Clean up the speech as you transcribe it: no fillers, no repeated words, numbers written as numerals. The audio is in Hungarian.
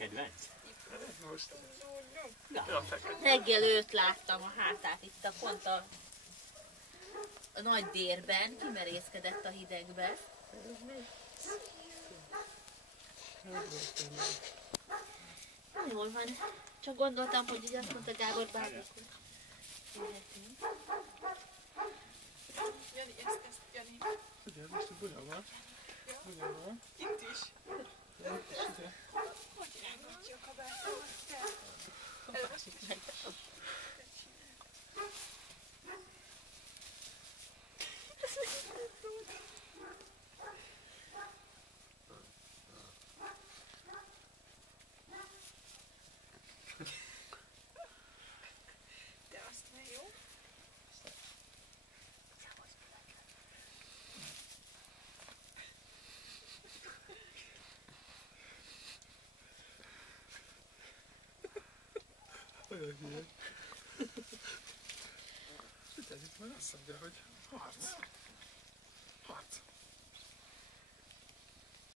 kedvenc? Most. Reggel őt láttam a hátát itt a pont a nagy dérben, kimerészkedett a hidegbe. Jól van. Csak gondoltam, hogy így azt mondta Gábor bármikor. Jani, ezt Jani. Ugye, most a bunya van. Bunya van. Itt is. Itt is ide. Hogy irányítja a kabátomat? De azt már jó. Olyan hülye. Figyelj, itt már azt mondja, hogy harc.